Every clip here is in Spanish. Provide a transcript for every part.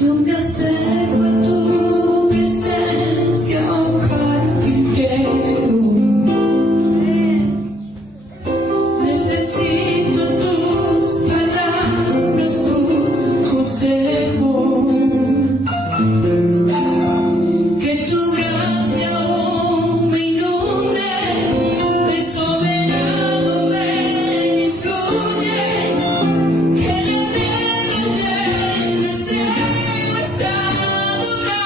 Yo me acerco a tu presencia, oh carpintero. Necesito tus palabras, tu consejo. Que tu gracia me inunde, de soberano me influye. Que el anhelo del deseo es adorar.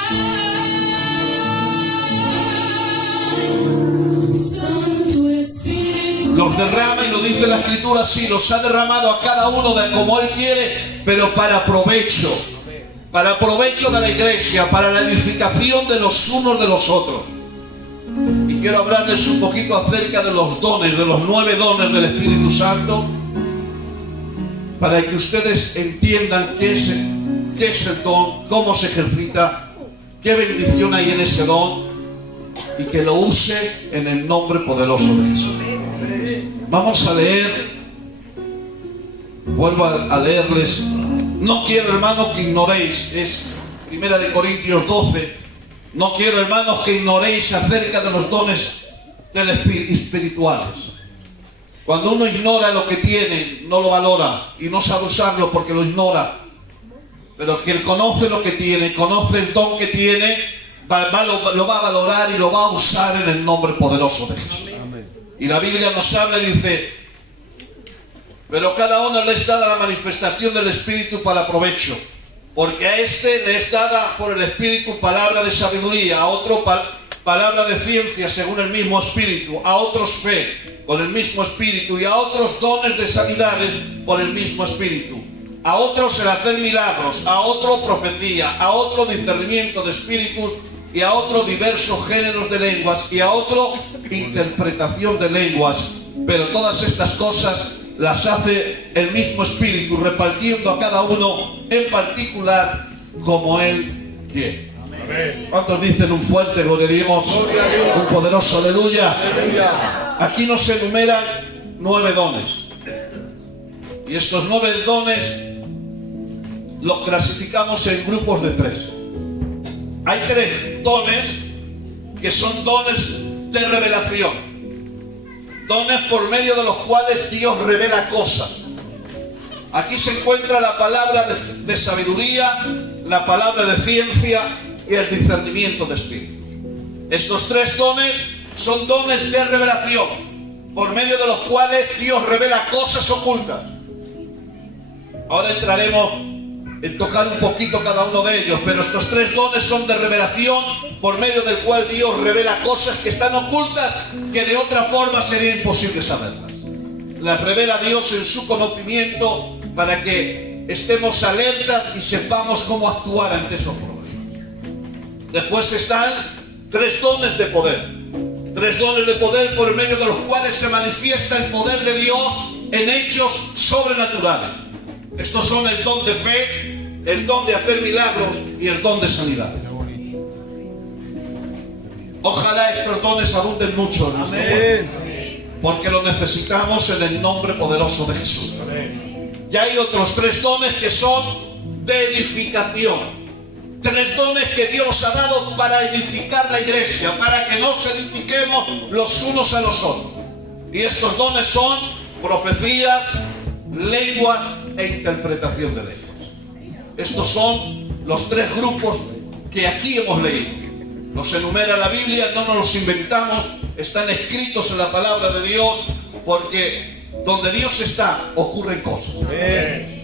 Santo Espíritu. Los derrama, y lo dice la Escritura, sí, los ha derramado a cada uno de como Él quiere, pero para provecho de la iglesia, para la edificación de los unos de los otros. Y quiero hablarles un poquito acerca de los dones, de los 9 dones del Espíritu Santo, para que ustedes entiendan qué es el don, cómo se ejercita, qué bendición hay en ese don, y que lo use en el nombre poderoso de Jesús. Vamos a leer, vuelvo a leerles. No quiero, hermanos, que ignoréis, es 1 Corintios 12, no quiero, hermanos, que ignoréis acerca de los dones espirituales. Cuando uno ignora lo que tiene, no lo valora y no sabe usarlo porque lo ignora. Pero quien conoce lo que tiene, conoce el don que tiene, lo va a valorar y lo va a usar en el nombre poderoso de Jesús. Y la Biblia nos habla y dice: pero cada uno le es dada la manifestación del Espíritu para provecho, porque a este le es dada por el Espíritu palabra de sabiduría, a otro palabra de ciencia según el mismo Espíritu, a otros fe por el mismo Espíritu, y a otros dones de sanidades por el mismo Espíritu, a otros el hacer milagros, a otro profecía, a otro discernimiento de espíritus, y a otro diversos géneros de lenguas, y a otro interpretación de lenguas. Pero todas estas cosas las hace el mismo Espíritu, repartiendo a cada uno en particular como Él quiere. Amén. ¿Cuántos dicen un fuerte gloria a Dios? Un poderoso aleluya. Aquí nos enumeran 9 dones. Y estos 9 dones los clasificamos en grupos de 3. Hay 3 dones que son dones de revelación. Dones por medio de los cuales Dios revela cosas. Aquí se encuentra la palabra de sabiduría, la palabra de ciencia y el discernimiento de espíritu. Estos 3 dones son dones de revelación, por medio de los cuales Dios revela cosas ocultas. Ahora entraremos en tocar un poquito cada uno de ellos, pero estos 3 dones son de revelación, por medio del cual Dios revela cosas que están ocultas, que de otra forma sería imposible saberlas. Las revela Dios en su conocimiento para que estemos alertas y sepamos cómo actuar ante esos problemas. Después están 3 dones de poder. 3 dones de poder por medio de los cuales se manifiesta el poder de Dios en hechos sobrenaturales. Estos son el don de fe, el don de hacer milagros y el don de sanidad. Ojalá estos dones abunden mucho en nuestro pueblo, porque lo necesitamos en el nombre poderoso de Jesús. Ya hay otros 3 dones que son de edificación. 3 dones que Dios ha dado para edificar la iglesia, para que nos edifiquemos los unos a los otros. Y estos dones son profecías, lenguas e interpretación de lenguas. Estos son los 3 grupos que aquí hemos leído. Los enumera la Biblia, no nos los inventamos, están escritos en la palabra de Dios, porque donde Dios está, ocurren cosas.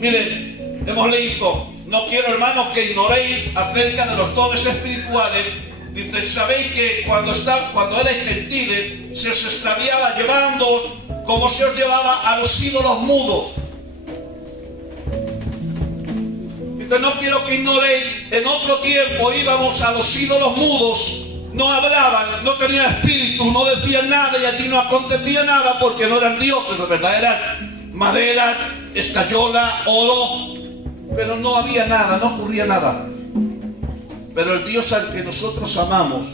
Miren, hemos leído: no quiero, hermanos, que ignoréis acerca de los dones espirituales. Dice: sabéis que cuando erais gentiles, se os extraviaba llevándoos como se os llevaba a los ídolos mudos. No quiero que ignoréis, en otro tiempo íbamos a los ídolos mudos, no hablaban, no tenían espíritu, no decían nada, y allí no acontecía nada porque no eran dioses, de verdad, eran madera, escayola, oro, pero no había nada, no ocurría nada. Pero el Dios al que nosotros amamos,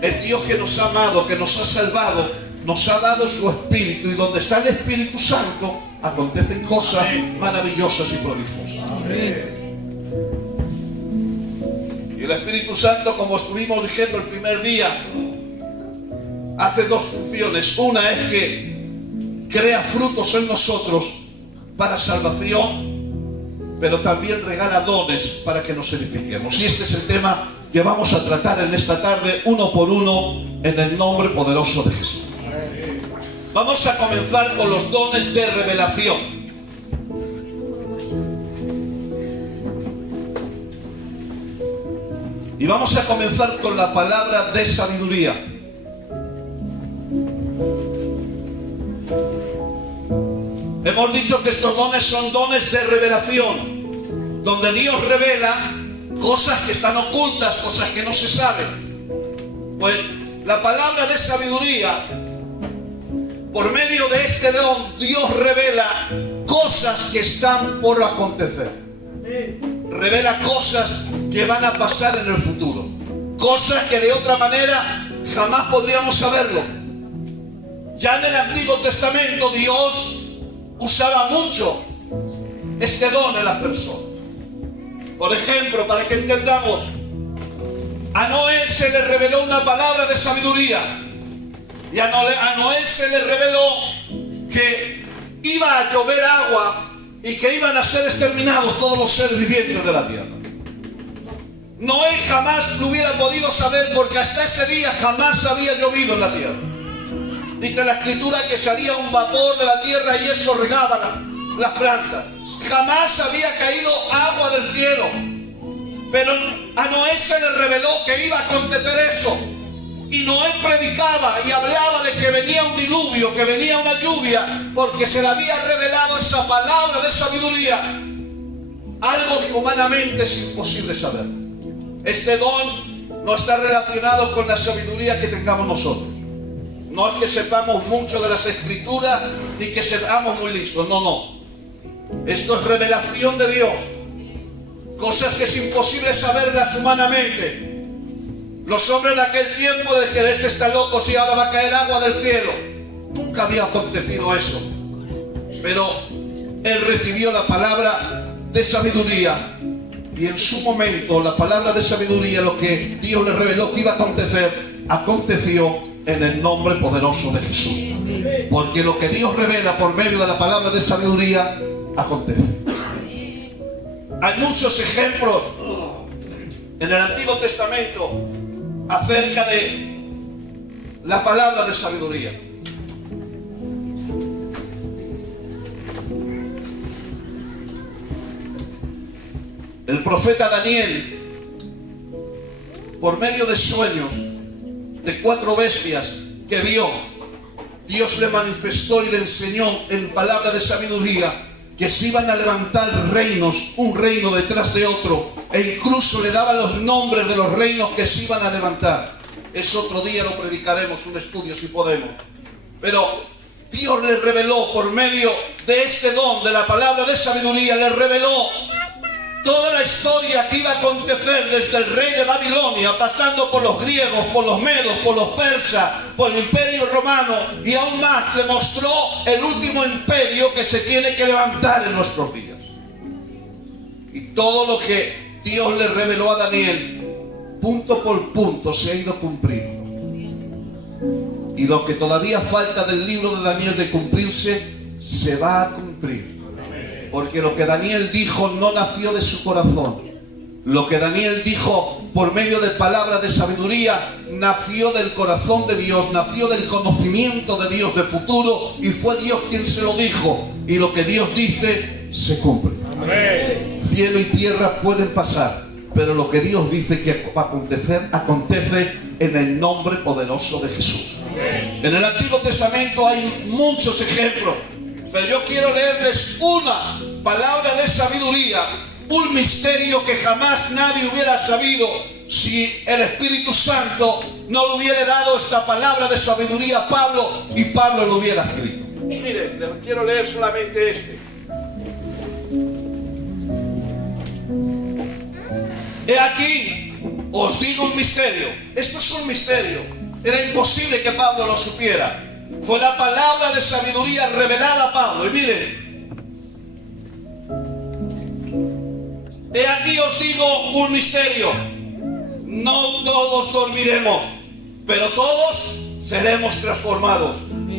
el Dios que nos ha amado, que nos ha salvado, nos ha dado su Espíritu, y donde está el Espíritu Santo acontecen cosas maravillosas y prodigiosas. Amén. Y el Espíritu Santo, como estuvimos diciendo el primer día, hace dos funciones. Una es que crea frutos en nosotros para salvación, pero también regala dones para que nos edifiquemos. Y este es el tema que vamos a tratar en esta tarde, uno por uno, en el nombre poderoso de Jesús. Vamos a comenzar con los dones de revelación. Y vamos a comenzar con la palabra de sabiduría. Hemos dicho que estos dones son dones de revelación, donde Dios revela cosas que están ocultas, cosas que no se saben. Pues la palabra de sabiduría, por medio de este don, Dios revela cosas que están por acontecer. Revela cosas que van a pasar en el futuro. Cosas que de otra manera jamás podríamos saberlo. Ya en el Antiguo Testamento Dios usaba mucho este don en las personas. Por ejemplo, para que entendamos, a Noé se le reveló una palabra de sabiduría. Y a Noé se le reveló que iba a llover agua y que iban a ser exterminados todos los seres vivientes de la tierra. Noé jamás lo hubiera podido saber, porque hasta ese día jamás había llovido en la tierra. Dice la Escritura que salía un vapor de la tierra y eso regaba las plantas. Jamás había caído agua del cielo. Pero a Noé se le reveló que iba a acontecer eso. Y Noé predicaba y hablaba de que venía un diluvio, que venía una lluvia, porque se le había revelado esa palabra de sabiduría. Algo que humanamente es imposible saber. Este don no está relacionado con la sabiduría que tengamos nosotros. No es que sepamos mucho de las Escrituras ni que seamos muy listos. No. Esto es revelación de Dios. Cosas que es imposible saberlas humanamente. Los hombres de aquel tiempo decían: este está loco, si ahora va a caer agua del cielo. Nunca había acontecido eso. Pero él recibió la palabra de sabiduría. Y en su momento la palabra de sabiduría, lo que Dios le reveló que iba a acontecer, aconteció en el nombre poderoso de Jesús. Porque lo que Dios revela por medio de la palabra de sabiduría, acontece. Hay muchos ejemplos en el Antiguo Testamento acerca de la palabra de sabiduría. El profeta Daniel, por medio de sueños de 4 bestias que vio, Dios le manifestó y le enseñó en palabra de sabiduría que se iban a levantar reinos, un reino detrás de otro, e incluso le daba los nombres de los reinos que se iban a levantar. Es otro día, lo predicaremos, un estudio si podemos. Pero Dios le reveló por medio de este don, de la palabra de sabiduría, le reveló toda la historia que iba a acontecer desde el rey de Babilonia, pasando por los griegos, por los medos, por los persas, por el imperio romano, y aún más le mostró el último imperio que se tiene que levantar en nuestros días. Y todo lo que Dios le reveló a Daniel, punto por punto, se ha ido cumpliendo. Y lo que todavía falta del libro de Daniel de cumplirse, se va a cumplir. Porque lo que Daniel dijo no nació de su corazón. Lo que Daniel dijo por medio de palabras de sabiduría nació del corazón de Dios, nació del conocimiento de Dios de futuro, y fue Dios quien se lo dijo. Y lo que Dios dice se cumple. Amén. Cielo y tierra pueden pasar, pero lo que Dios dice que va a acontecer, acontece en el nombre poderoso de Jesús. Amén. En el Antiguo Testamento hay muchos ejemplos, pero yo quiero leerles una palabra de sabiduría, un misterio que jamás nadie hubiera sabido si el Espíritu Santo no le hubiera dado esta palabra de sabiduría a Pablo y Pablo lo hubiera escrito. Miren, les quiero leer solamente este. He aquí, os digo un misterio. Esto es un misterio. Era imposible que Pablo lo supiera. Fue la palabra de sabiduría revelada a Pablo. Y miren, he aquí os digo un misterio. No todos dormiremos, pero todos seremos transformados.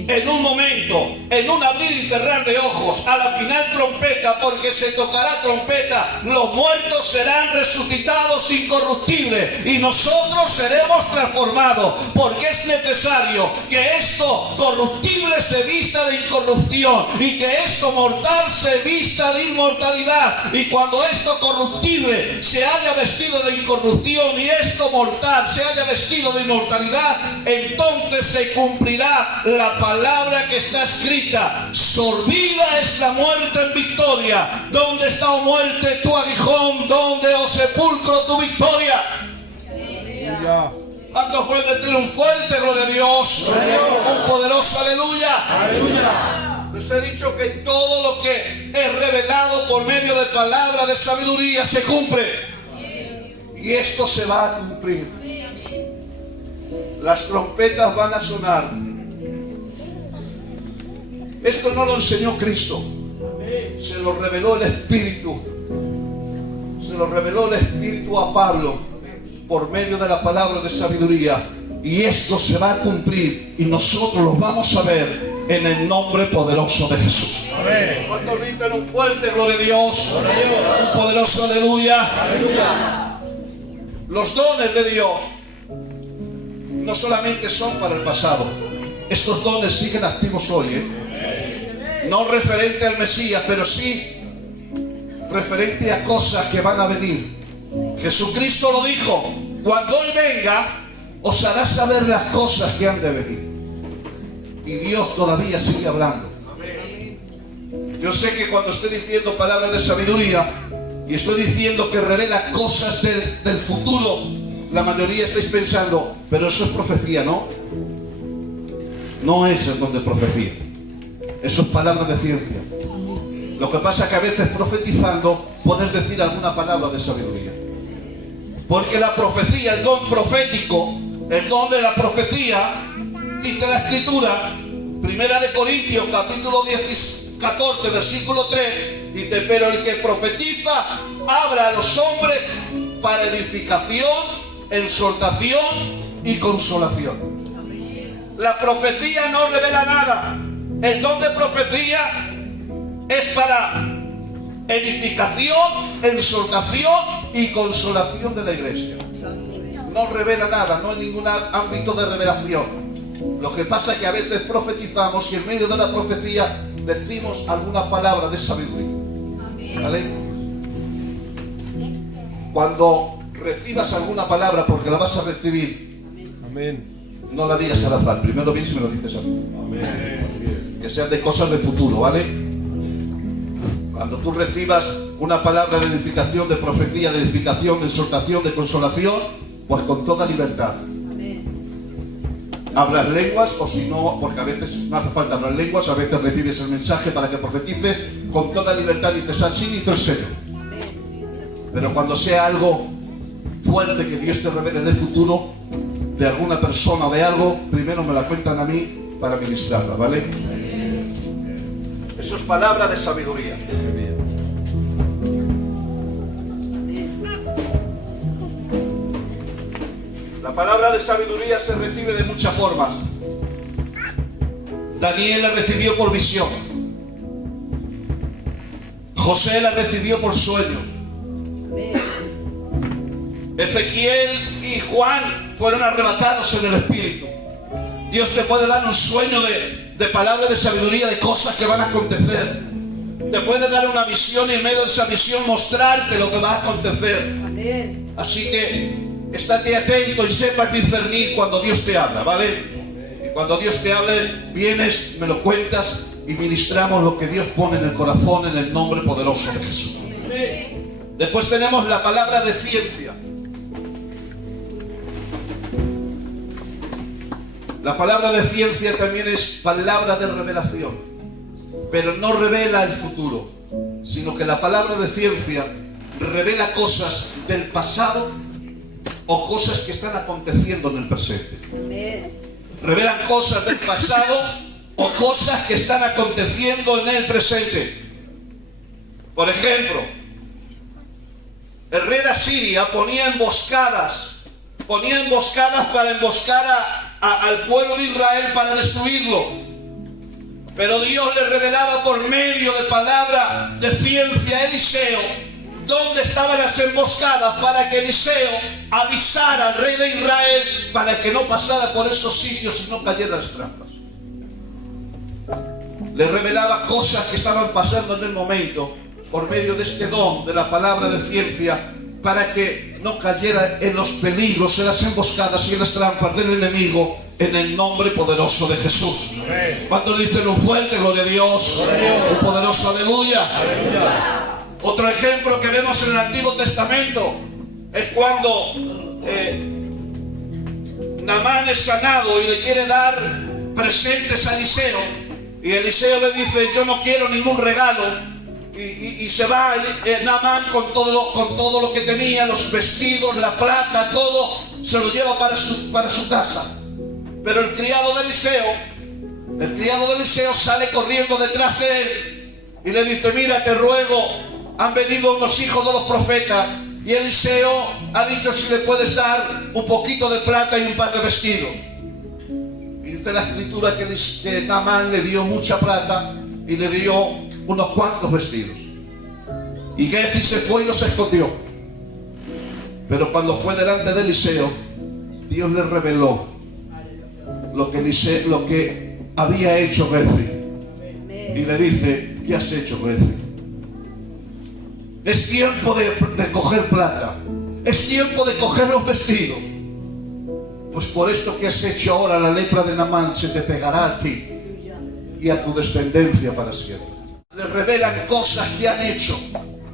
En un momento, en un abrir y cerrar de ojos, a la final trompeta, porque se tocará trompeta, los muertos serán resucitados incorruptibles y nosotros seremos transformados, porque es necesario que esto corruptible se vista de incorrupción y que esto mortal se vista de inmortalidad. Y cuando esto corruptible se haya vestido de incorrupción y esto mortal se haya vestido de inmortalidad, entonces se cumplirá la palabra que está escrita: sorbida es la muerte en victoria. ¿Dónde está, oh muerte, tu aguijón? ¿Dónde, oh sepulcro, tu victoria? ¿Cuántos pueden decir un fuerte gloria a Dios? Un poderoso aleluya. Les he dicho que todo lo que es revelado por medio de palabra de sabiduría se cumple. Y esto se va a cumplir. Las trompetas van a sonar. Esto no lo enseñó Cristo, se lo reveló el Espíritu. Se lo reveló el Espíritu a Pablo por medio de la palabra de sabiduría. Y esto se va a cumplir y nosotros lo vamos a ver en el nombre poderoso de Jesús. ¿Cuántos dicen un fuerte gloria a Dios? Un poderoso aleluya. Los dones de Dios no solamente son para el pasado. Estos dones siguen activos hoy, No referente al Mesías, pero sí referente a cosas que van a venir. Jesucristo lo dijo: cuando Él venga, os hará saber las cosas que han de venir. Y Dios todavía sigue hablando. Yo sé que cuando estoy diciendo palabras de sabiduría y estoy diciendo que revela cosas del futuro, la mayoría estáis pensando, pero eso es profecía, ¿no? No es el don de profecía. Eso es palabra de ciencia. Lo que pasa es que a veces profetizando puedes decir alguna palabra de sabiduría. Porque la profecía, el don profético, el don de la profecía, dice la Escritura, 1 Corintios capítulo 14, versículo 3, dice: pero el que profetiza habla a los hombres para edificación, exhortación y consolación. La profecía no revela nada. El don de profecía es para edificación, exhortación y consolación de la iglesia. No revela nada, no hay ningún ámbito de revelación. Lo que pasa es que a veces profetizamos y en medio de la profecía decimos alguna palabra de sabiduría. ¿Vale? Cuando recibas alguna palabra, porque la vas a recibir, no la digas al azar. Primero vienes y me lo dices a mí. Que sean de cosas de futuro, ¿vale? Cuando tú recibas una palabra de edificación, de profecía, de edificación, de exhortación, de consolación, pues con toda libertad. Hablas lenguas, o si no, porque a veces no hace falta hablar lenguas, a veces recibes el mensaje para que profetice, con toda libertad dices: así dice el Señor. Pero cuando sea algo fuerte que Dios te revele en el futuro, de alguna persona o de algo, primero me la cuentan a mí para ministrarla, ¿vale? Eso es palabra de sabiduría. La palabra de sabiduría se recibe de muchas formas. Daniel la recibió por visión. José la recibió por sueños. Ezequiel y Juan fueron arrebatados en el Espíritu. Dios te puede dar un sueño de palabra de sabiduría, de cosas que van a acontecer. Te puede dar una visión y en medio de esa visión mostrarte lo que va a acontecer. Así que estate atento y sepas discernir cuando Dios te habla, ¿vale? Y cuando Dios te hable, vienes, me lo cuentas y ministramos lo que Dios pone en el corazón en el nombre poderoso de Jesús. Después tenemos la palabra de ciencia. La palabra de ciencia también es palabra de revelación, pero no revela el futuro, sino que la palabra de ciencia revela cosas del pasado o cosas que están aconteciendo en el presente. Revelan cosas del pasado o cosas que están aconteciendo en el presente. Por ejemplo, el rey de Asiria ponía emboscadas ponía emboscadas para emboscar al pueblo de Israel para destruirlo. Pero Dios le revelaba por medio de palabra de ciencia a Eliseo dónde estaban las emboscadas para que Eliseo avisara al rey de Israel para que no pasara por esos sitios y no cayera en las trampas. Le revelaba cosas que estaban pasando en el momento por medio de este don de la palabra de ciencia para que no cayera en los peligros, en las emboscadas y en las trampas del enemigo, en el nombre poderoso de Jesús. ¿Cuántos dicen un fuerte gloria a Dios? Un poderoso aleluya. Otro ejemplo que vemos en el Antiguo Testamento es cuando Naamán es sanado y le quiere dar presentes a Eliseo, y Eliseo le dice: yo no quiero ningún regalo, y se va Naamán con todo lo que tenía, los vestidos, la plata, todo se lo lleva para su casa. Pero el criado de Eliseo sale corriendo detrás de él y le dice: mira, te ruego, han venido unos hijos de los profetas, y Eliseo ha dicho si le puedes dar un poquito de plata y un par de vestidos. Y dice la escritura que Naamán le dio mucha plata y le dio unos cuantos vestidos. Y Gehazi se fue y los escondió. Pero cuando fue delante de Eliseo, Dios le reveló lo que había hecho Gehazi. Y le dice: ¿qué has hecho, Gehazi? Es tiempo de coger plata. Es tiempo de coger los vestidos. Pues por esto que has hecho ahora, la lepra de Naamán se te pegará a ti y a tu descendencia para siempre. Le revelan cosas que han hecho,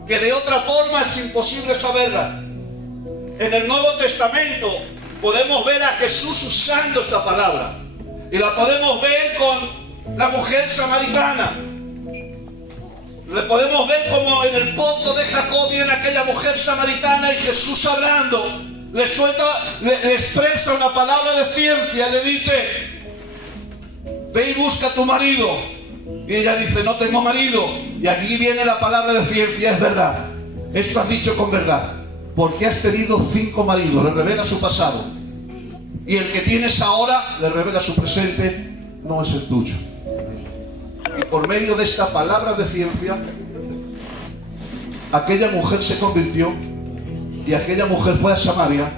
que de otra forma es imposible saberlas. En el Nuevo Testamento podemos ver a Jesús usando esta palabra. Y la podemos ver con la mujer samaritana. Le podemos ver como en el pozo de Jacob viene aquella mujer samaritana y Jesús hablando le expresa una palabra de ciencia, le dice: ve y busca a tu marido. Y ella dice: no tengo marido. Y aquí viene la palabra de ciencia: es verdad, esto has dicho con verdad, porque has tenido 5 maridos. Le revela su pasado, y el que tienes ahora le revela su presente, no es el tuyo. Y por medio de esta palabra de ciencia, aquella mujer se convirtió, y aquella mujer fue a Samaria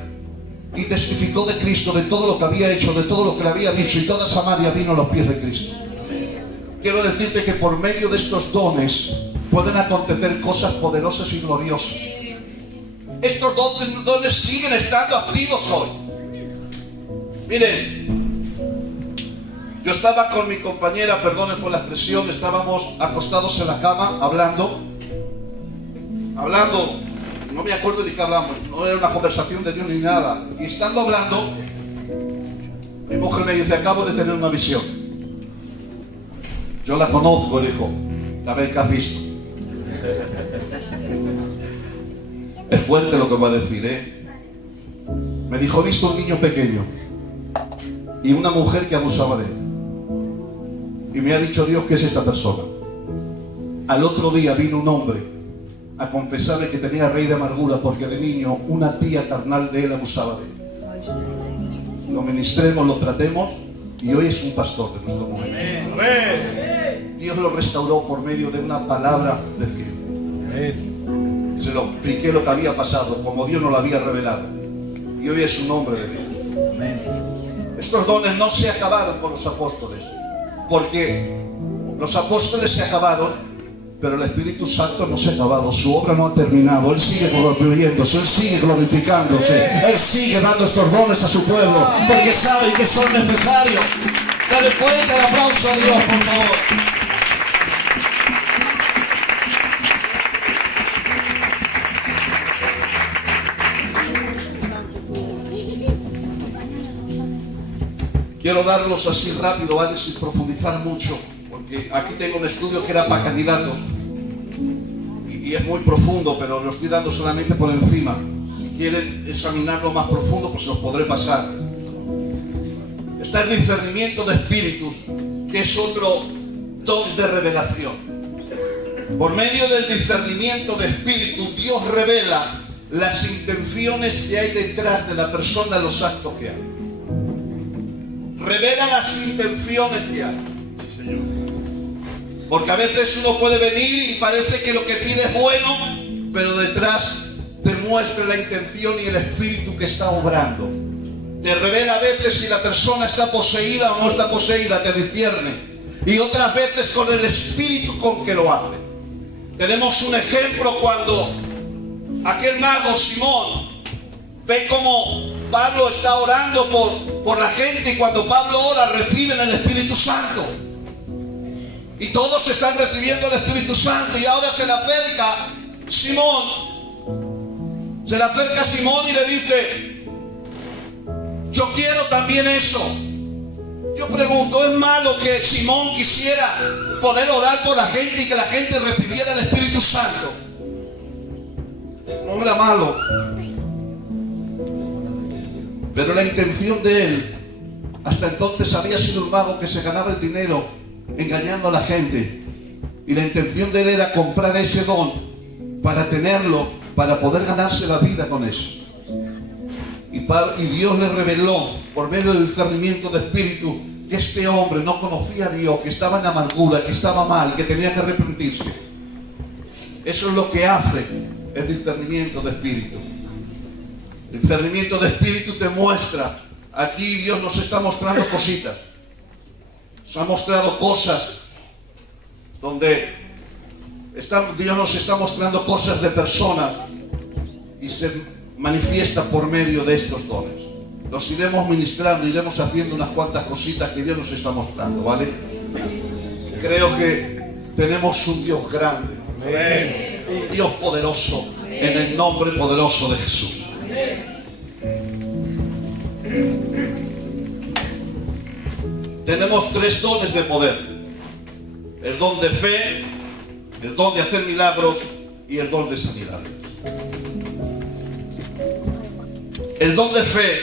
y testificó de Cristo, de todo lo que había hecho, de todo lo que le había dicho, y toda Samaria vino a los pies de Cristo. Quiero decirte que por medio de estos dones pueden acontecer cosas poderosas y gloriosas. Estos dones siguen estando activos hoy. Miren, yo estaba con mi compañera, perdonen por la expresión, estábamos acostados en la cama hablando, no me acuerdo de qué hablamos, no era una conversación de Dios ni nada. Y estando hablando, mi mujer me dice: acabo de tener una visión. Yo la conozco, le dijo: a ver qué has visto. Es fuerte lo que voy a decir, ¿eh? Me dijo: he visto un niño pequeño y una mujer que abusaba de él. Y me ha dicho Dios que es esta persona. Al otro día vino un hombre a confesarle que tenía raíz de amargura porque de niño una tía carnal de él abusaba de él. Lo ministremos, lo tratemos, y hoy es un pastor de nuestro momento. Dios lo restauró por medio de una palabra de ciencia. Se lo expliqué lo que había pasado, como Dios nos lo había revelado, y hoy es un hombre de Dios. Estos dones no se acabaron con los apóstoles, porque los apóstoles se acabaron, pero el Espíritu Santo no se ha acabado. Su obra no ha terminado. Él sigue glorificándose, Él sigue glorificándose, Él sigue dando estos dones a su pueblo, porque sabe que son necesarios. Dale fuerte el aplauso a Dios, por favor. Quiero darlos así rápido, ¿vale? Sin profundizar mucho, porque aquí tengo un estudio que era para candidatos y es muy profundo, pero lo estoy dando solamente por encima. Si quieren examinarlo más profundo, pues los podré pasar. Está el discernimiento de espíritus, que es otro don de revelación. Por medio del discernimiento de espíritus, Dios revela las intenciones que hay detrás de la persona, los actos que hay. Revela las intenciones que hay. Porque a veces uno puede venir y parece que lo que pide es bueno, pero detrás te muestra la intención y el espíritu que está obrando. Te revela a veces si la persona está poseída o no está poseída, te discierne. Y otras veces con el espíritu con que lo hace. Tenemos un ejemplo cuando aquel mago Simón ve cómo Pablo está orando por la gente, y cuando Pablo ora reciben el Espíritu Santo. Y todos están recibiendo el Espíritu Santo, y ahora se le acerca Simón. Se le acerca Simón y le dice: yo quiero también eso. Yo pregunto, ¿es malo que Simón quisiera poder orar por la gente y que la gente recibiera el Espíritu Santo? No era malo. Pero la intención de él, hasta entonces había sido un mago que se ganaba el dinero engañando a la gente. Y la intención de él era comprar ese don para tenerlo, para poder ganarse la vida con eso. Y Dios le reveló por medio del discernimiento de espíritu que este hombre no conocía a Dios, que estaba en amargura, que estaba mal, que tenía que arrepentirse. Eso es lo que hace el discernimiento de espíritu. El discernimiento de espíritu te muestra. Aquí Dios nos está mostrando cositas. Nos ha mostrado cosas donde Dios nos está mostrando cosas de personas y se manifiesta por medio de estos dones. Los iremos ministrando, iremos haciendo unas cuantas cositas que Dios nos está mostrando, ¿vale? Creo que tenemos un Dios grande, un Dios poderoso, en el nombre poderoso de Jesús. Tenemos 3 dones de poder: el don de fe, el don de hacer milagros y el don de sanidad. El don de fe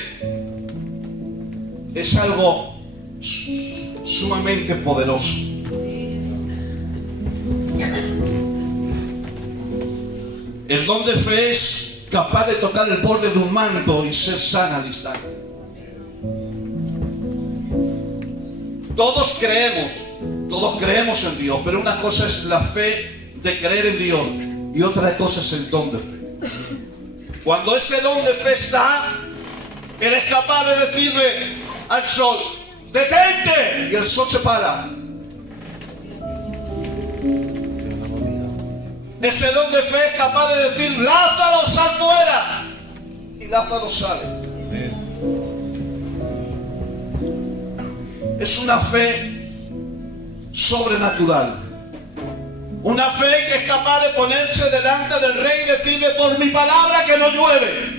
es algo sumamente poderoso. El don de fe es capaz de tocar el borde de un manto y ser sana al instante. Todos creemos en Dios, pero una cosa es la fe de creer en Dios y otra cosa es el don de fe. Cuando ese don de fe está, Él es capaz de decirle al sol: ¡detente! Y el sol se para. Ese don de fe es capaz de decir: ¡Lázaro, sal fuera! Y Lázaro sale. Es una fe sobrenatural. Una fe que es capaz de ponerse delante del rey y decirle: por mi palabra que no llueve.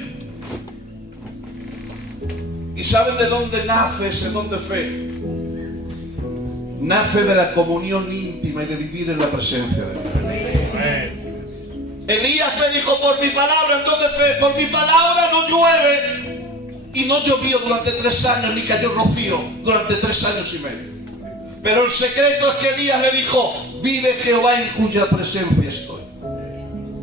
¿Y saben de dónde nace ese don de fe? Nace de la comunión íntima y de vivir en la presencia de Dios. Elías le dijo: por mi palabra, entonces fe, por mi palabra no llueve. Y no llovió durante 3 años, ni cayó rocío durante 3 años y medio. Pero el secreto es que Elías le dijo: vive Jehová en cuya presencia estoy.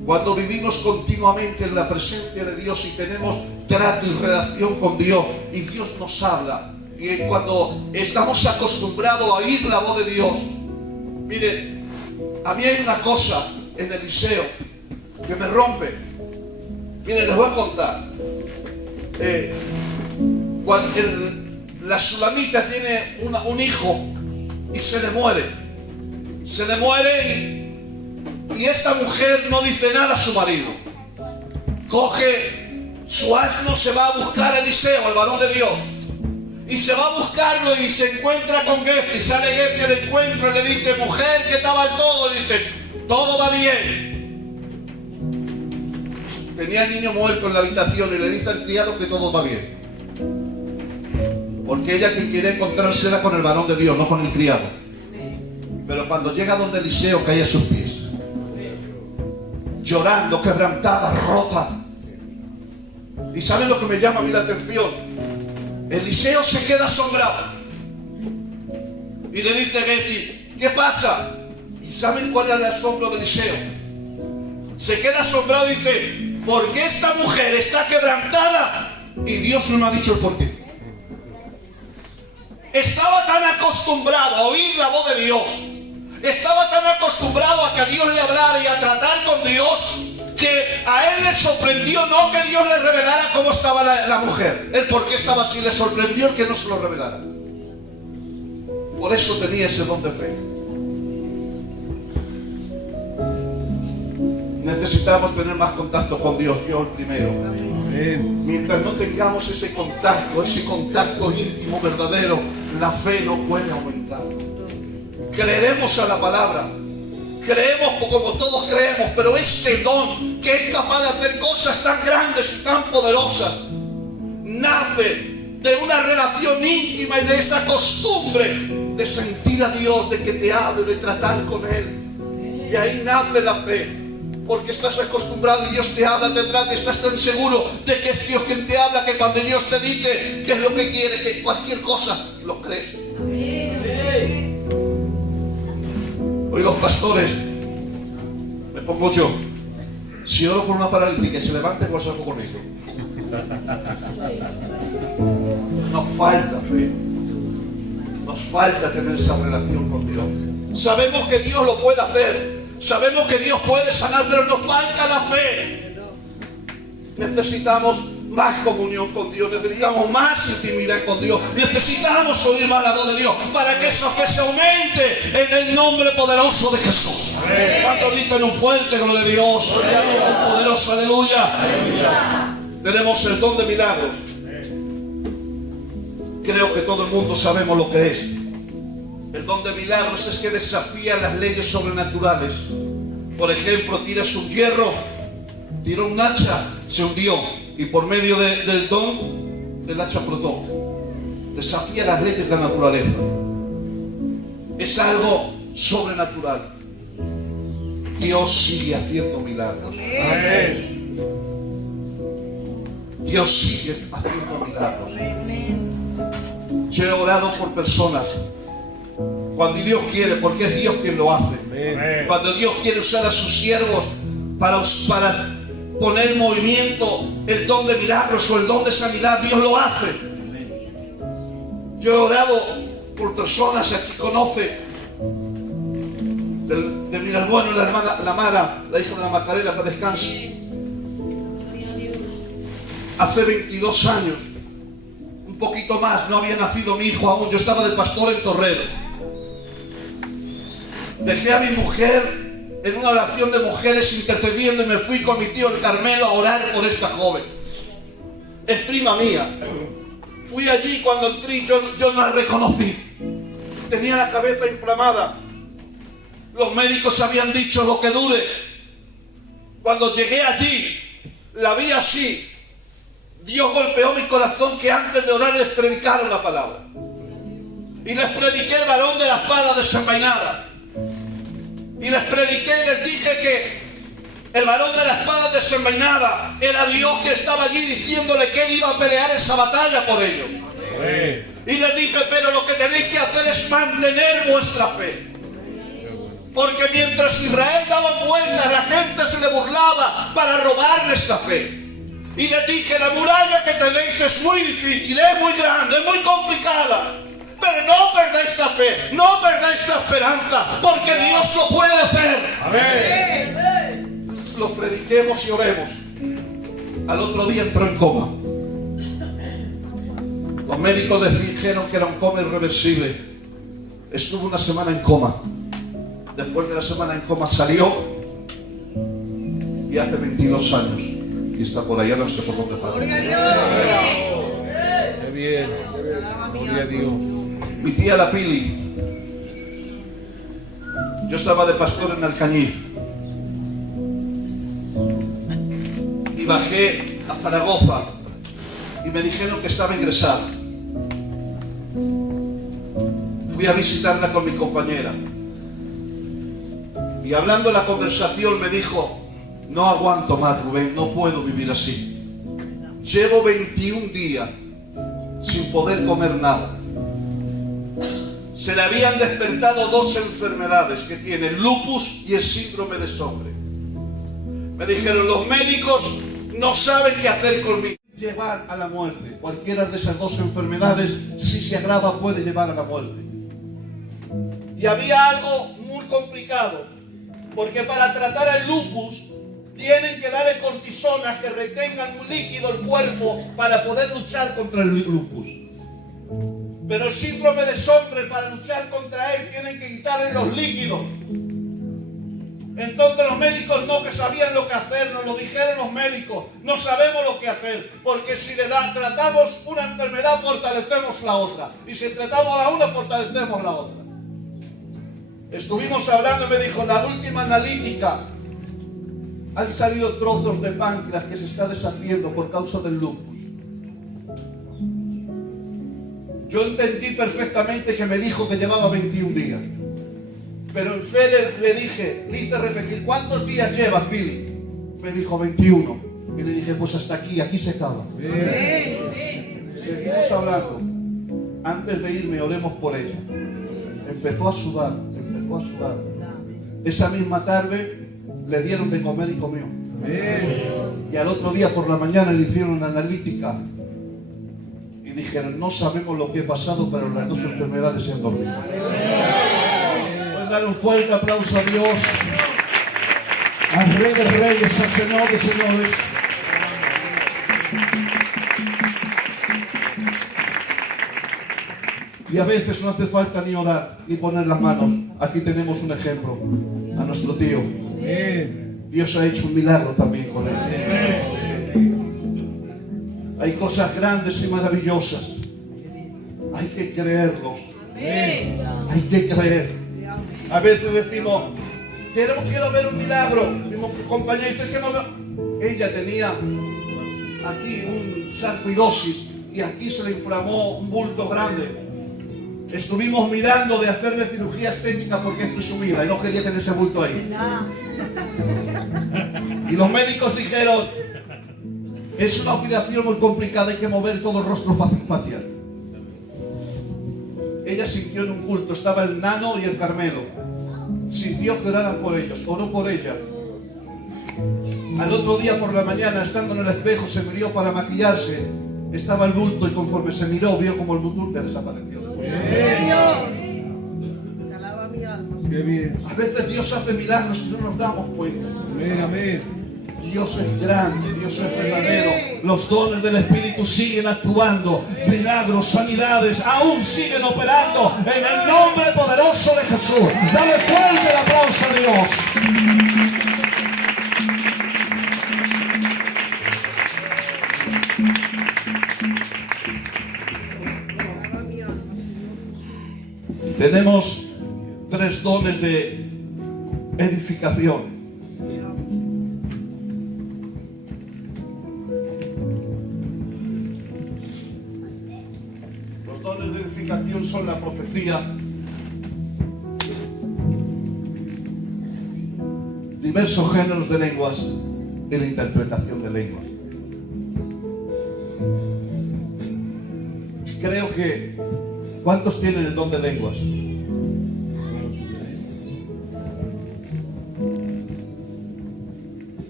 Cuando vivimos continuamente en la presencia de Dios y tenemos trato y relación con Dios y Dios nos habla, y cuando estamos acostumbrados a oír la voz de Dios, mire, a mí hay una cosa en Eliseo que me rompe. Mire, les voy a contar. Cuando la Sulamita tiene un hijo y se le muere y esta mujer no dice nada a su marido. Coge su asno, se va a buscar a Eliseo, el varón de Dios, y se va a buscarlo y se encuentra con Gefi. Sale Gefi al encuentro y le dice: mujer, ¿qué tal todo? Y dice: todo va bien. Tenía el niño muerto en la habitación y le dice al criado que todo va bien, porque ella quien quería encontrarse era con el varón de Dios, no con el criado. Pero cuando llega donde Eliseo, cae a sus pies, llorando, quebrantada, rota. ¿Y saben lo que me llama a mí la atención? Eliseo se queda asombrado y le dice a Gefi: ¿qué pasa? ¿Y saben cuál era el asombro de Eliseo? Se queda asombrado y dice: porque esta mujer está quebrantada y Dios no me ha dicho el porqué. Estaba tan acostumbrado a oír la voz de Dios, estaba tan acostumbrado a que Dios le hablara y a tratar con Dios, que a él le sorprendió no que Dios le revelara cómo estaba la mujer, el por qué estaba así, le sorprendió el que no se lo revelara. Por eso tenía ese don de fe. Necesitamos tener más contacto con Dios, yo el primero. Mientras no tengamos ese contacto íntimo, verdadero, la fe no puede aumentar. Creeremos a la palabra, creemos como todos creemos, pero este don que es capaz de hacer cosas tan grandes y tan poderosas, nace de una relación íntima y de esa costumbre de sentir a Dios, de que te hable, de tratar con Él. Y ahí nace la fe. Porque estás acostumbrado y Dios te habla, te trata, y estás tan seguro de que es Dios quien te habla, que cuando Dios te dice qué es lo que quiere, que cualquier cosa, lo crees. Hoy los pastores, me pongo yo, si oro por una paralítica y se levante, pues algo con ello. Nos falta fe, nos falta tener esa relación con Dios. Sabemos que Dios lo puede hacer. Sabemos que Dios puede sanar, pero nos falta la fe. Necesitamos más comunión con Dios, necesitamos más intimidad con Dios, necesitamos oír más la voz de Dios para que esa fe se aumente en el nombre poderoso de Jesús. ¿Cuántos dicen un fuerte gloria a Dios? Un poderoso aleluya. Tenemos el don de milagros. Creo que todo el mundo sabemos lo que es. El don de milagros es que desafía las leyes sobrenaturales. Por ejemplo, tiras un hierro, tiró un hacha, se hundió, y por medio del don, el hacha flotó. Desafía las leyes de la naturaleza. Es algo sobrenatural. Dios sigue haciendo milagros. Amén. Dios sigue haciendo milagros. Yo he orado por personas. Cuando Dios quiere, porque es Dios quien lo hace. Amén. Cuando Dios quiere usar a sus siervos para poner en movimiento el don de milagros o el don de sanidad, Dios lo hace. Amén. Yo he orado por personas, aquí conoce de Miralbueno, la hermana la Mara, la hija de la Macarena, para descanse. Hace 22 años, un poquito más, no había nacido mi hijo aún, yo estaba de pastor en Torrero. Dejé a mi mujer en una oración de mujeres intercediendo y me fui con mi tío el Carmelo a orar por esta joven. Es prima mía. Fui allí, cuando entré yo no la reconocí. Tenía la cabeza inflamada. Los médicos habían dicho lo que dure. Cuando llegué allí, la vi así. Dios golpeó mi corazón, que antes de orar les predicaron la palabra. Y les prediqué el varón de la espada desenvainada. Y les prediqué y les dije que el varón de la espada desenvainada era Dios, que estaba allí diciéndole que él iba a pelear esa batalla por ellos. Amén. Y les dije, pero lo que tenéis que hacer es mantener vuestra fe. Porque mientras Israel daba vueltas, la gente se le burlaba para robarles la fe. Y les dije, la muralla que tenéis es muy difícil, es muy grande, es muy complicada. Pero no perdáis la fe, no perdáis la esperanza, porque Dios lo puede hacer. Amén. Los prediquemos y oremos. Al otro día entró en coma. Los médicos dijeron que era un coma irreversible. Estuvo una semana en coma. Después de la semana en coma salió. Y hace 22 años. Y está por allá, no sé por dónde para. ¡Gloria a Dios! ¡Qué bien! ¡Gloria a Dios! Mi tía la Pili. Yo estaba de pastor en Alcañiz. Y bajé a Zaragoza. Y me dijeron que estaba ingresada. Fui a visitarla con mi compañera. Y hablando la conversación me dijo: no aguanto más, Rubén, no puedo vivir así. Llevo 21 días sin poder comer nada. Se le habían despertado 2 enfermedades que tiene: el lupus y el síndrome de Sjögren. Me dijeron los médicos no saben qué hacer conmigo. Llevar a la muerte. Cualquiera de esas dos enfermedades, si se agrava, puede llevar a la muerte. Y había algo muy complicado, porque para tratar el lupus tienen que darle cortisonas que retengan un líquido el cuerpo para poder luchar contra el lupus. Pero el síndrome de Sjögren, para luchar contra él, tienen que quitarle los líquidos. Entonces los médicos no que sabían lo que hacer, nos lo dijeron los médicos, no sabemos lo que hacer, porque si tratamos una enfermedad, fortalecemos la otra, y si tratamos a una, fortalecemos la otra. Estuvimos hablando y me dijo, la última analítica, han salido trozos de páncreas que se está deshaciendo por causa del lupus. Yo entendí perfectamente que me dijo que llevaba 21 días. Pero en fe le dije, le hice repetir, ¿cuántos días llevas, Pili? Me dijo 21. Y le dije, pues hasta aquí se acaba. Seguimos hablando. Antes de irme, oremos por ella. Empezó a sudar. Esa misma tarde le dieron de comer y comió. Y al otro día por la mañana le hicieron una analítica. Y dijeron, no sabemos lo que ha pasado, pero las dos enfermedades se han dormido. Dar un fuerte aplauso a Dios, al Rey de Reyes, al Señor de Señores. Y a veces no hace falta ni orar, ni poner las manos. Aquí tenemos un ejemplo, a nuestro tío. Dios ha hecho un milagro también con él. Hay cosas grandes y maravillosas. Hay que creerlos. Hay que creer. A veces decimos, quiero ver un milagro. Mi compañera dice, es que no veo. Ella tenía aquí un sarcoidosis y aquí se le inflamó un bulto grande. Estuvimos mirando de hacerle cirugía estética porque es presumida y no quería tener ese bulto ahí. Y los médicos dijeron, es una operación muy complicada, hay que mover todo el rostro facial. Ella sintió en un culto, estaba el Nano y el Carmelo. Sintió que oraran por ellos, oró por ella. Al otro día por la mañana, estando en el espejo, se miró para maquillarse. Estaba el bulto y conforme se miró, vio como el bulto desapareció. A veces Dios hace milagros y no nos damos cuenta. Dios es grande, Dios es verdadero. Los dones del Espíritu siguen actuando. Milagros, sanidades, aún siguen operando en el nombre poderoso de Jesús. Dale fuerte el aplauso a Dios. Tenemos 3 dones de edificación. Son la profecía, diversos géneros de lenguas y la interpretación de lenguas. Creo que ¿cuántos tienen el don de lenguas?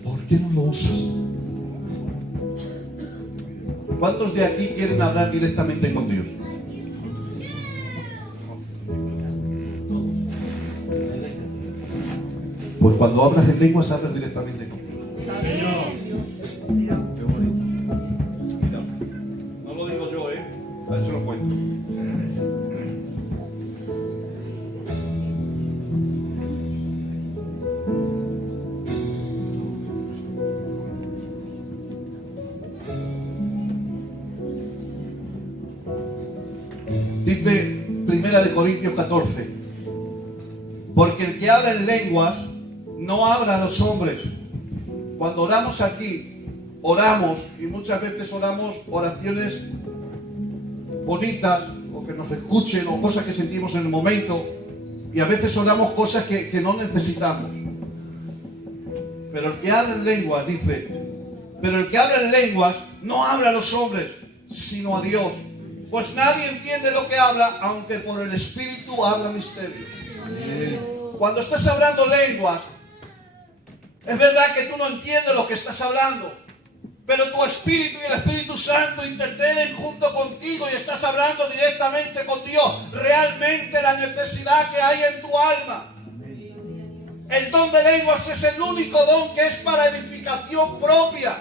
¿Por qué no lo usas? ¿Cuántos de aquí quieren hablar directamente con Dios? Pues cuando hablas en lenguas, hablas directamente con Dios. Mira, no lo digo yo, a ver si lo cuento. Dice 1 Corintios 14, porque el que habla en lenguas no habla a los hombres. Cuando oramos aquí, oramos y muchas veces oramos oraciones bonitas o que nos escuchen o cosas que sentimos en el momento, y a veces oramos cosas que no necesitamos. Pero el que habla en lenguas, dice, pero el que habla en lenguas no habla a los hombres, sino a Dios, pues nadie entiende lo que habla, aunque por el Espíritu habla misterios. Cuando estás hablando lenguas, es verdad que tú no entiendes lo que estás hablando, pero tu espíritu y el Espíritu Santo interceden junto contigo y estás hablando directamente con Dios. Realmente la necesidad que hay en tu alma. El don de lenguas es el único don que es para edificación propia.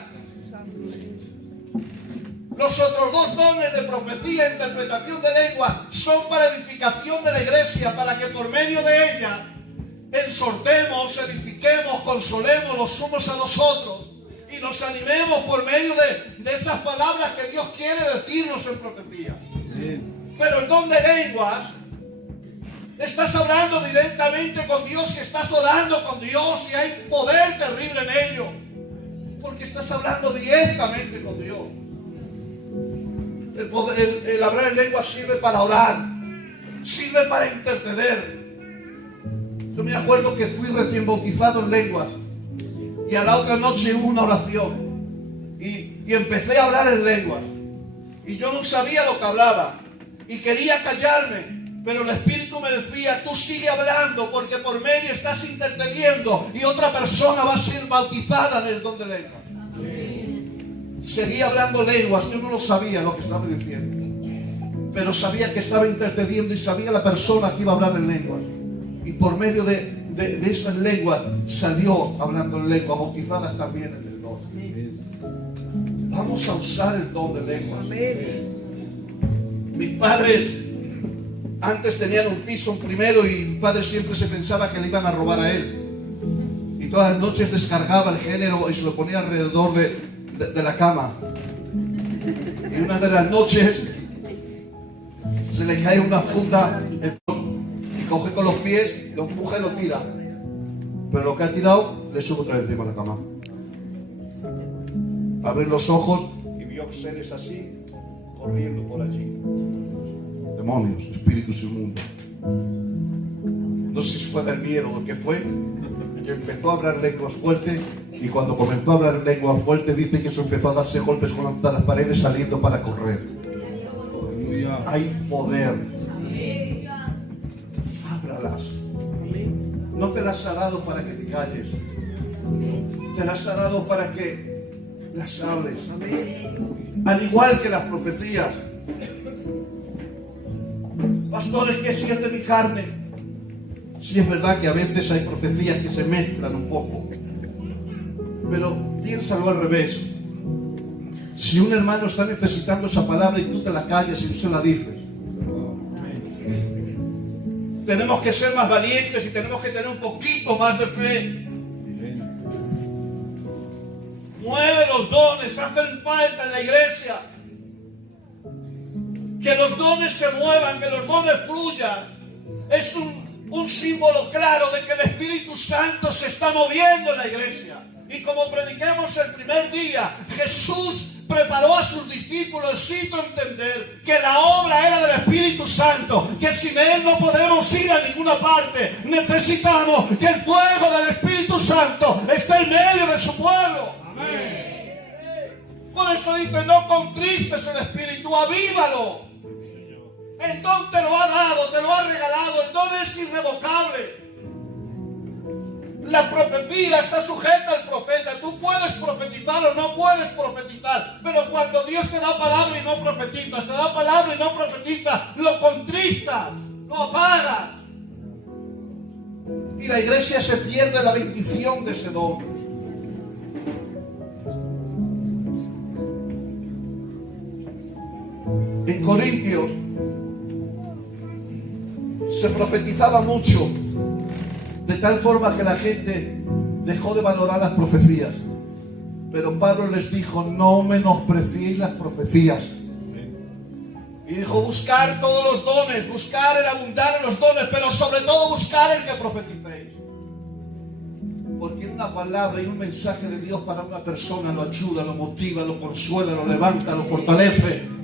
Los otros dos dones de profecía e interpretación de lenguas son para edificación de la iglesia, para que por medio de ella exhortemos, edifiquemos, consolemos los unos a los otros y nos animemos por medio de esas palabras que Dios quiere decirnos en profecía. Pero el don de lenguas, estás hablando directamente con Dios y estás orando con Dios y hay poder terrible en ello, porque estás hablando directamente con Dios. El hablar en lengua sirve para orar, sirve para interceder. Yo me acuerdo que fui recién bautizado en lenguas y a la otra noche hubo una oración y empecé a hablar en lenguas y yo no sabía lo que hablaba y quería callarme, pero el Espíritu me decía: tú sigue hablando, porque por medio estás intercediendo y otra persona va a ser bautizada en el don de lenguas. Seguía hablando lenguas, yo no lo sabía lo que estaba diciendo, pero sabía que estaba intercediendo y sabía la persona que iba a hablar en lenguas. Y por medio de esas lenguas salió hablando en lenguas, bautizadas también en el don. Vamos a usar el don de lenguas. Mis padres antes tenían un piso, un primero, y mi padre siempre se pensaba que le iban a robar a él. Y todas las noches descargaba el género y se lo ponía alrededor de la cama. Y una de las noches se le cae una funda y coge con los pies, lo empuja y lo tira. Pero lo que ha tirado le sube otra vez encima de la cama. Abre los ojos y vio seres así corriendo por allí. Demonios, espíritus inmundos. No sé si fue del miedo o qué fue, que empezó a hablar lenguas fuertes. Y cuando comenzó a hablar en lenguas fuertes, dice que eso empezó a darse golpes contra las paredes saliendo para correr. Hay poder. Háblalas. No te las ha dado para que te calles. Te las ha dado para que las hables. Al igual que las profecías. Pastores, ¿qué siente mi carne? Sí, es verdad que a veces hay profecías que se mezclan un poco. Pero piénsalo al revés. Si un hermano está necesitando esa palabra y tú te la callas y no se la dices, tenemos que ser más valientes y tenemos que tener un poquito más de fe. Mueve los dones, hacen falta en la iglesia. Que los dones se muevan, que los dones fluyan. Es un símbolo claro de que el Espíritu Santo se está moviendo en la iglesia. Y como prediquemos el primer día, Jesús preparó a sus discípulos, hizo entender que la obra era del Espíritu Santo, que sin Él no podemos ir a ninguna parte. Necesitamos que el fuego del Espíritu Santo esté en medio de su pueblo. Amén. Por eso dice: no contristes el Espíritu, avívalo. El don te lo ha dado, te lo ha regalado, el don es irrevocable. La profecía está sujeta al profeta. Tú puedes profetizar o no puedes profetizar, pero cuando Dios te da palabra y no profetizas, te da palabra y no profetizas, lo contristas, lo apagas. Y la iglesia se pierde la bendición de ese don. En Corintios se profetizaba mucho, de tal forma que la gente dejó de valorar las profecías. Pero Pablo les dijo: no menospreciéis las profecías. Y dijo: buscar todos los dones, buscar el abundar en los dones, pero sobre todo buscar el que profeticéis. Porque una palabra y un mensaje de Dios para una persona lo ayuda, lo motiva, lo consuela, lo levanta, lo fortalece.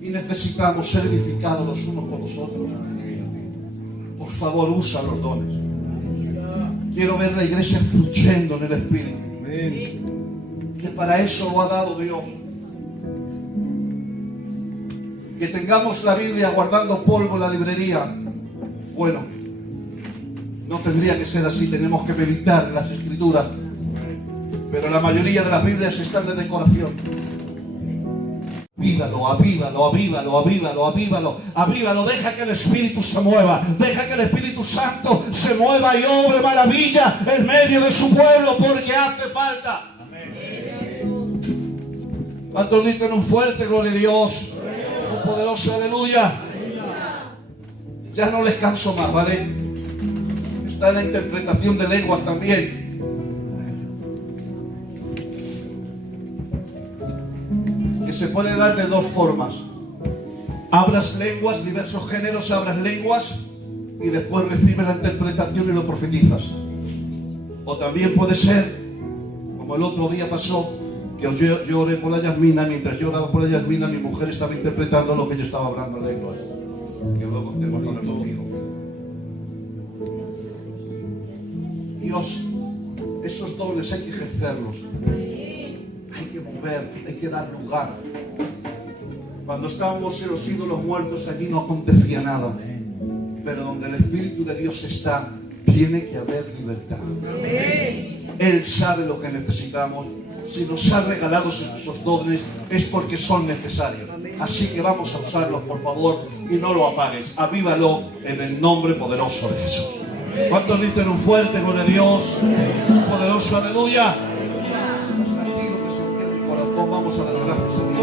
Y necesitamos ser edificados los unos por los otros. Por favor, usa los dones. Quiero ver la iglesia fluyendo en el Espíritu. Que para eso lo ha dado Dios. Que tengamos la Biblia guardando polvo en la librería. Bueno, no tendría que ser así. Tenemos que meditar en las Escrituras. pero la mayoría de las Biblias están de decoración. Avívalo, avívalo, avívalo, avívalo, avívalo, avívalo, deja que el Espíritu se mueva, deja que el Espíritu Santo se mueva y obre maravilla en medio de su pueblo, porque hace falta. ¿Cuántos dicen un fuerte gloria a Dios? Un poderoso aleluya. Ya no les canso más, ¿vale? Está en la interpretación de lenguas también. Que se puede dar de dos formas. Hablas lenguas, diversos géneros, hablas lenguas y después recibes la interpretación y lo profetizas. O también puede ser, como el otro día pasó, que yo oré por la Yasmina, mientras yo oraba por la Yasmina, mi mujer estaba interpretando lo que yo estaba hablando en lenguas. Que luego tenemos que hablar contigo. Dios, esos dones hay que ejercerlos. Hay que mover, hay que dar lugar. Cuando estábamos en los ídolos muertos, allí no acontecía nada. Pero donde el Espíritu de Dios está, tiene que haber libertad. Él sabe lo que necesitamos. Si nos ha regalado esos dones, es porque son necesarios. Así que vamos a usarlos, por favor, y no lo apagues. Avívalo en el nombre poderoso de Jesús. ¿Cuántos dicen un fuerte gloria a Dios? Un poderoso aleluya. Estás tranquilo, que se en mi corazón. Vamos a dar gracias a Dios.